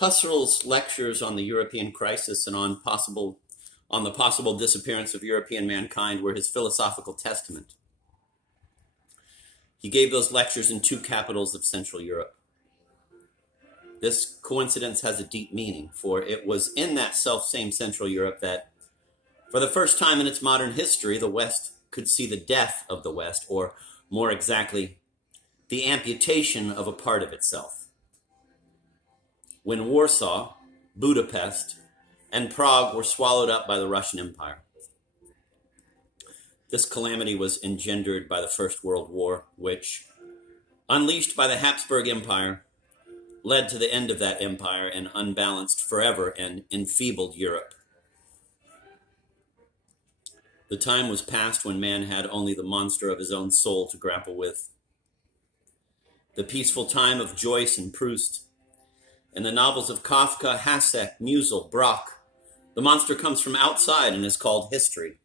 Husserl's lectures on the European crisis and on the possible disappearance of European mankind were his philosophical testament. He gave those lectures in two capitals of Central Europe. This coincidence has a deep meaning, for it was in that self-same Central Europe that, for the first time in its modern history, the West could see the death of the West, or more exactly, the amputation of a part of itself. When Warsaw, Budapest, and Prague were swallowed up by the Russian Empire. This calamity was engendered by the First World War, which, unleashed by the Habsburg Empire, led to the end of that empire and unbalanced forever and enfeebled Europe. The time was past when man had only the monster of his own soul to grapple with. The peaceful time of Joyce and Proust, and the novels of Kafka, Hašek, Musil, Brock, the monster comes from outside and is called history.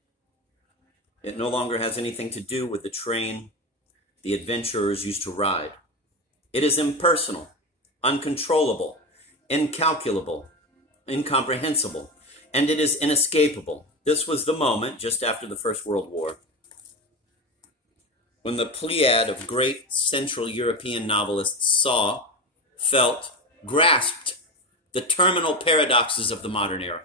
It no longer has anything to do with the train the adventurers used to ride. It is impersonal, uncontrollable, incalculable, incomprehensible, and it is inescapable. This was the moment, just after the First World War, when the pleiad of great Central European novelists saw, felt, grasped the terminal paradoxes of the modern era.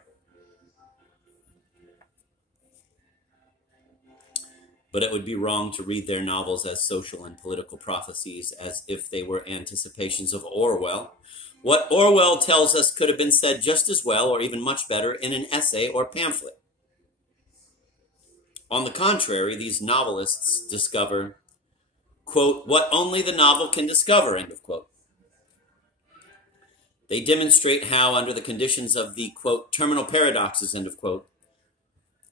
But it would be wrong to read their novels as social and political prophecies, as if they were anticipations of Orwell. What Orwell tells us could have been said just as well, or even much better, in an essay or pamphlet. On the contrary, these novelists discover, quote, what only the novel can discover, end of quote. They demonstrate how, under the conditions of the, quote, terminal paradoxes, end of quote,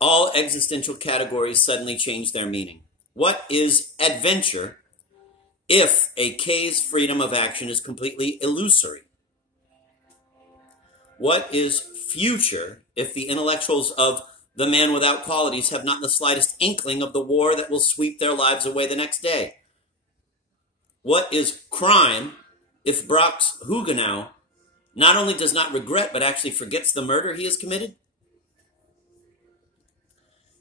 all existential categories suddenly change their meaning. What is adventure if a K's freedom of action is completely illusory? What is future if the intellectuals of the man without qualities have not the slightest inkling of the war that will sweep their lives away the next day? What is crime if Brock's Huguenot not only does not regret but actually forgets the murder he has committed?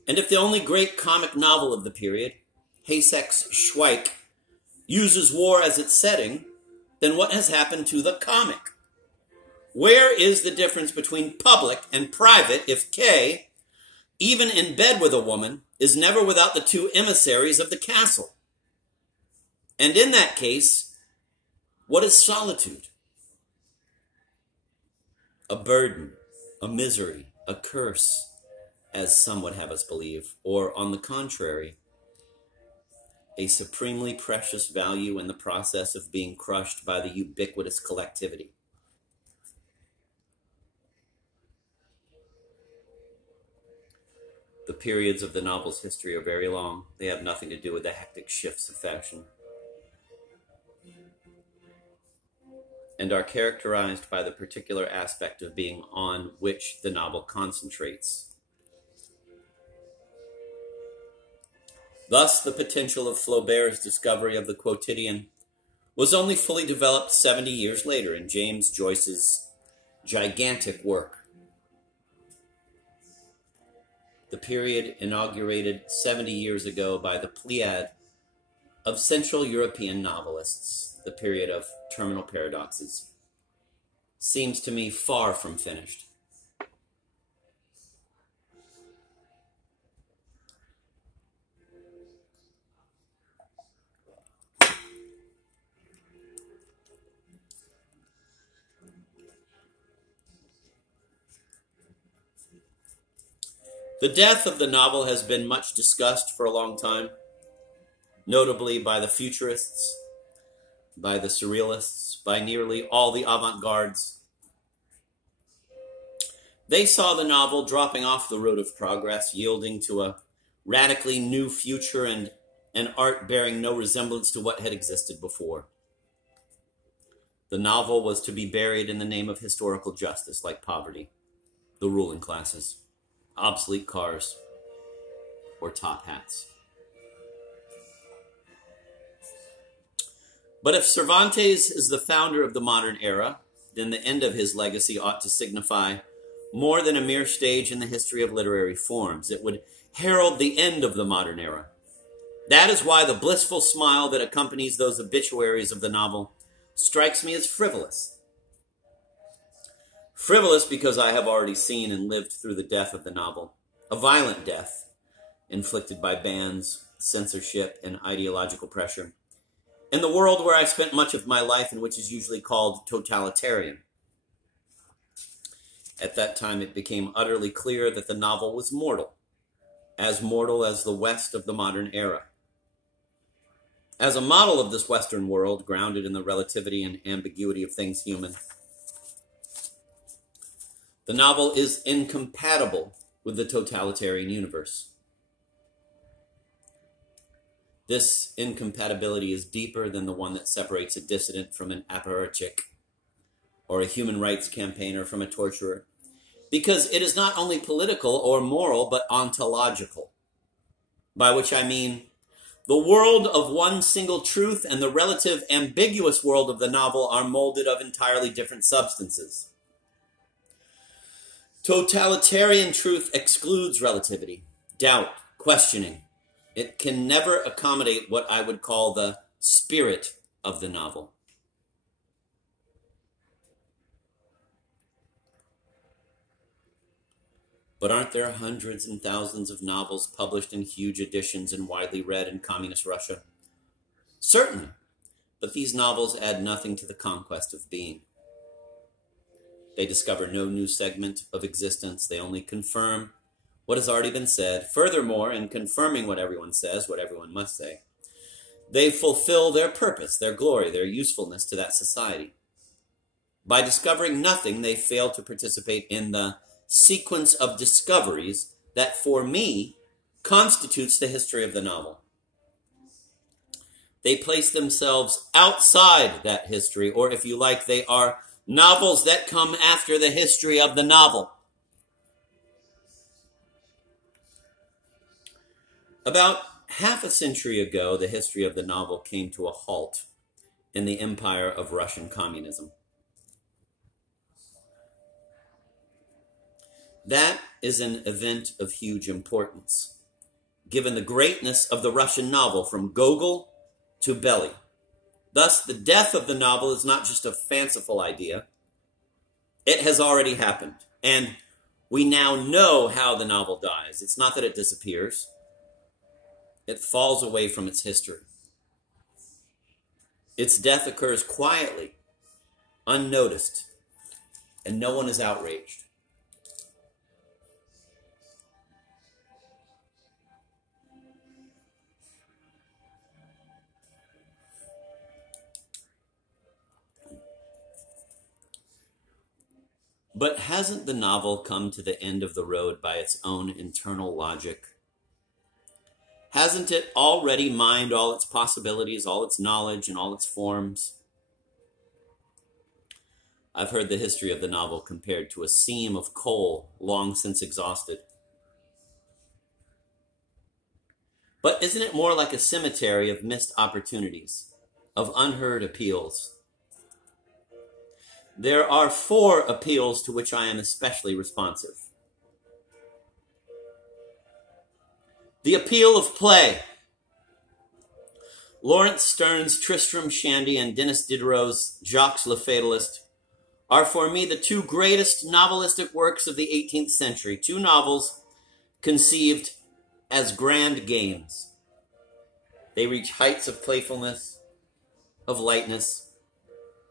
And if the only great comic novel of the period, Hašek's Schweik, uses war as its setting, then what has happened to the comic? Where is the difference between public and private if K, even in bed with a woman, is never without the two emissaries of the castle? And in that case, what is solitude? A burden, a misery, a curse, as some would have us believe, or on the contrary, a supremely precious value in the process of being crushed by the ubiquitous collectivity. The periods of the novel's history are very long. They have nothing to do with the hectic shifts of fashion, and are characterized by the particular aspect of being on which the novel concentrates. Thus, the potential of Flaubert's discovery of the quotidian was only fully developed 70 years later in James Joyce's gigantic work. The period inaugurated 70 years ago by the pleiad of Central European novelists, the period of terminal paradoxes, seems to me far from finished. The death of the novel has been much discussed for a long time, notably by the futurists, by the surrealists, by nearly all the avant-gardes. They saw the novel dropping off the road of progress, yielding to a radically new future and an art bearing no resemblance to what had existed before. The novel was to be buried in the name of historical justice, like poverty, the ruling classes, obsolete cars, or top hats. But if Cervantes is the founder of the modern era, then the end of his legacy ought to signify more than a mere stage in the history of literary forms. It would herald the end of the modern era. That is why the blissful smile that accompanies those obituaries of the novel strikes me as frivolous. Frivolous because I have already seen and lived through the death of the novel, a violent death inflicted by bans, censorship, and ideological pressure, in the world where I spent much of my life and which is usually called totalitarian. At that time, it became utterly clear that the novel was mortal as the West of the modern era. As a model of this Western world, grounded in the relativity and ambiguity of things human, the novel is incompatible with the totalitarian universe. This incompatibility is deeper than the one that separates a dissident from an apparatchik or a human rights campaigner from a torturer, because it is not only political or moral, but ontological, by which I mean the world of one single truth and the relative ambiguous world of the novel are molded of entirely different substances. Totalitarian truth excludes relativity, doubt, questioning. It can never accommodate what I would call the spirit of the novel. But aren't there hundreds and thousands of novels published in huge editions and widely read in communist Russia? Certainly, but these novels add nothing to the conquest of being. They discover no new segment of existence. They only confirm what has already been said. Furthermore, in confirming what everyone says, what everyone must say, they fulfill their purpose, their glory, their usefulness to that society. By discovering nothing, they fail to participate in the sequence of discoveries that, for me, constitutes the history of the novel. They place themselves outside that history, or if you like, they are novels that come after the history of the novel. About half a century ago, the history of the novel came to a halt in the empire of Russian communism. That is an event of huge importance, given the greatness of the Russian novel from Gogol to Belly. Thus, the death of the novel is not just a fanciful idea. It has already happened, and we now know how the novel dies. It's not that it disappears. It falls away from its history. Its death occurs quietly, unnoticed, and no one is outraged. But hasn't the novel come to the end of the road by its own internal logic? Hasn't it already mined all its possibilities, all its knowledge, and all its forms? I've heard the history of the novel compared to a seam of coal long since exhausted. But isn't it more like a cemetery of missed opportunities, of unheard appeals? There are 4 appeals to which I am especially responsive. The appeal of play. Laurence Sterne's Tristram Shandy and Denis Diderot's Jacques le Fatalist are for me the 2 greatest novelistic works of the 18th century, 2 novels conceived as grand games. They reach heights of playfulness, of lightness,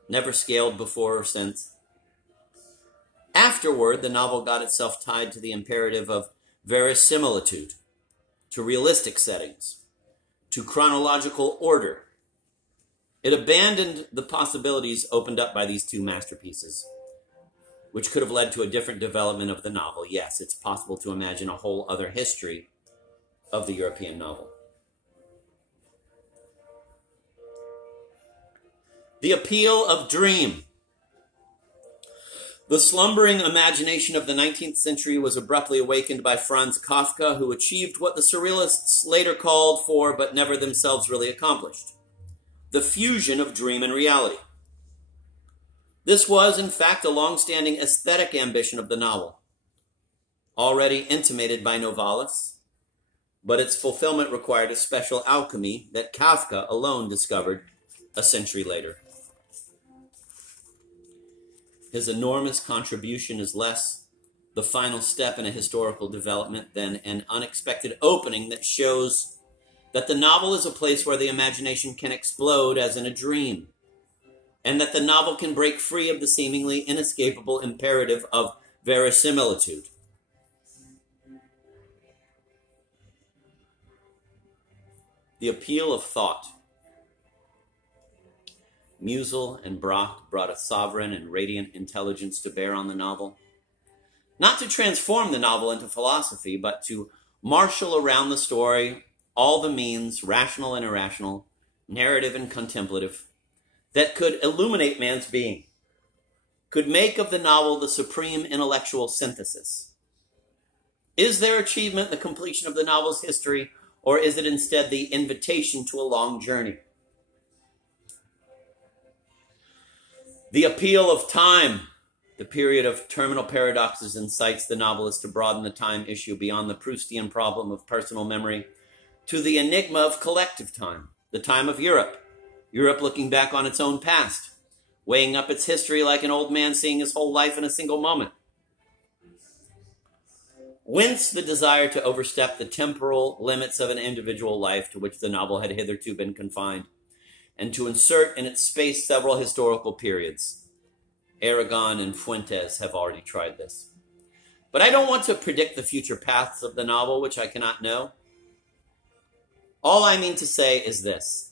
never scaled before or since. Afterward, the novel got itself tied to the imperative of verisimilitude, to realistic settings, to chronological order. It abandoned the possibilities opened up by these 2 masterpieces, which could have led to a different development of the novel. Yes, it's possible to imagine a whole other history of the European novel. The appeal of dream. The slumbering imagination of the 19th century was abruptly awakened by Franz Kafka, who achieved what the Surrealists later called for, but never themselves really accomplished: the fusion of dream and reality. This was, in fact, a long-standing aesthetic ambition of the novel, already intimated by Novalis, but its fulfillment required a special alchemy that Kafka alone discovered a century later. His enormous contribution is less the final step in a historical development than an unexpected opening that shows that the novel is a place where the imagination can explode as in a dream, and that the novel can break free of the seemingly inescapable imperative of verisimilitude. The appeal of thought. Musil and Brock brought a sovereign and radiant intelligence to bear on the novel, not to transform the novel into philosophy, but to marshal around the story all the means, rational and irrational, narrative and contemplative, that could illuminate man's being, could make of the novel the supreme intellectual synthesis. Is their achievement the completion of the novel's history, or is it instead the invitation to a long journey? The appeal of time. The period of terminal paradoxes incites the novelist to broaden the time issue beyond the Proustian problem of personal memory to the enigma of collective time, the time of Europe looking back on its own past, weighing up its history like an old man seeing his whole life in a single moment. Whence the desire to overstep the temporal limits of an individual life to which the novel had hitherto been confined, and to insert in its space several historical periods. Aragon and Fuentes have already tried this. But I don't want to predict the future paths of the novel, which I cannot know. All I mean to say is this.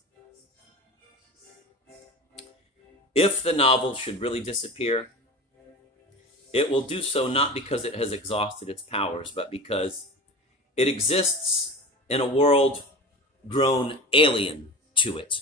If the novel should really disappear, it will do so not because it has exhausted its powers, but because it exists in a world grown alien to it.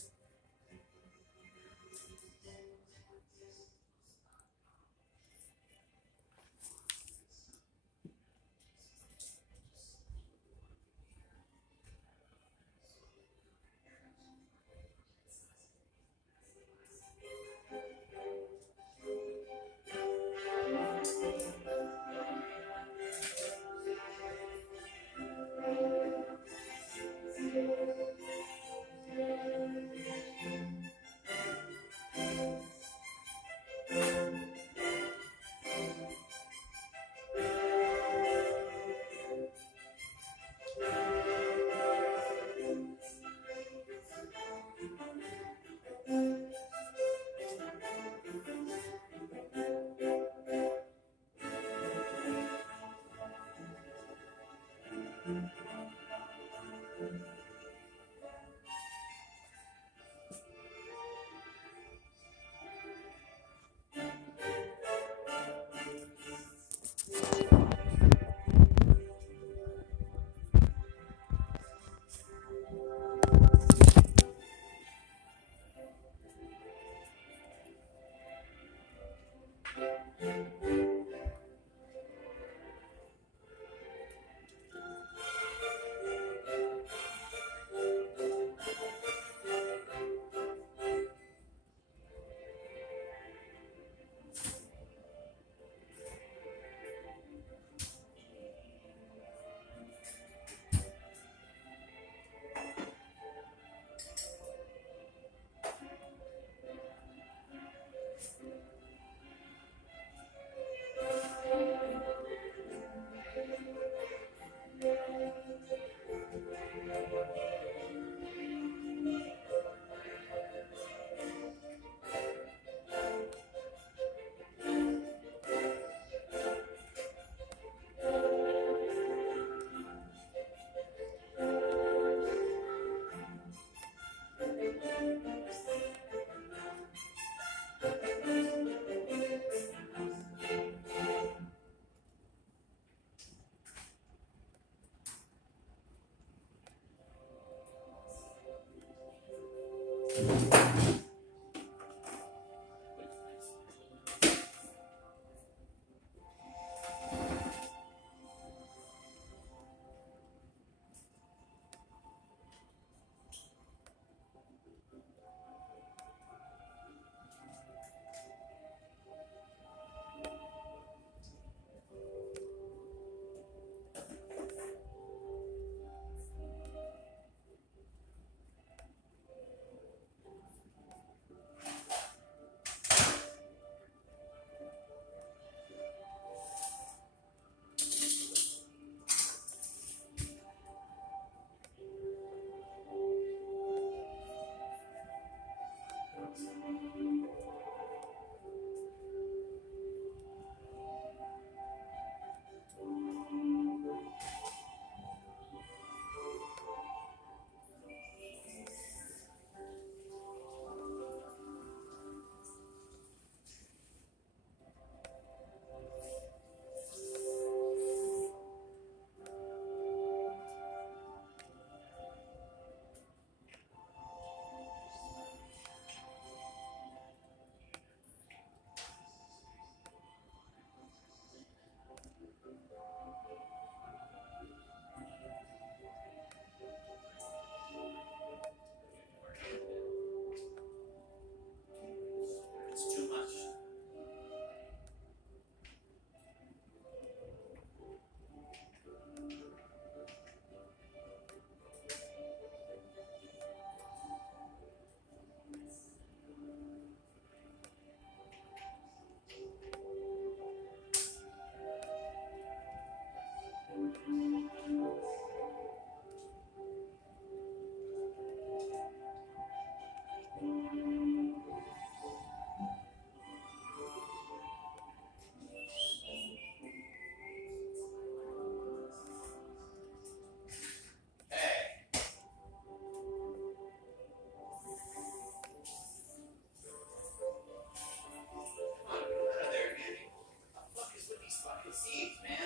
man.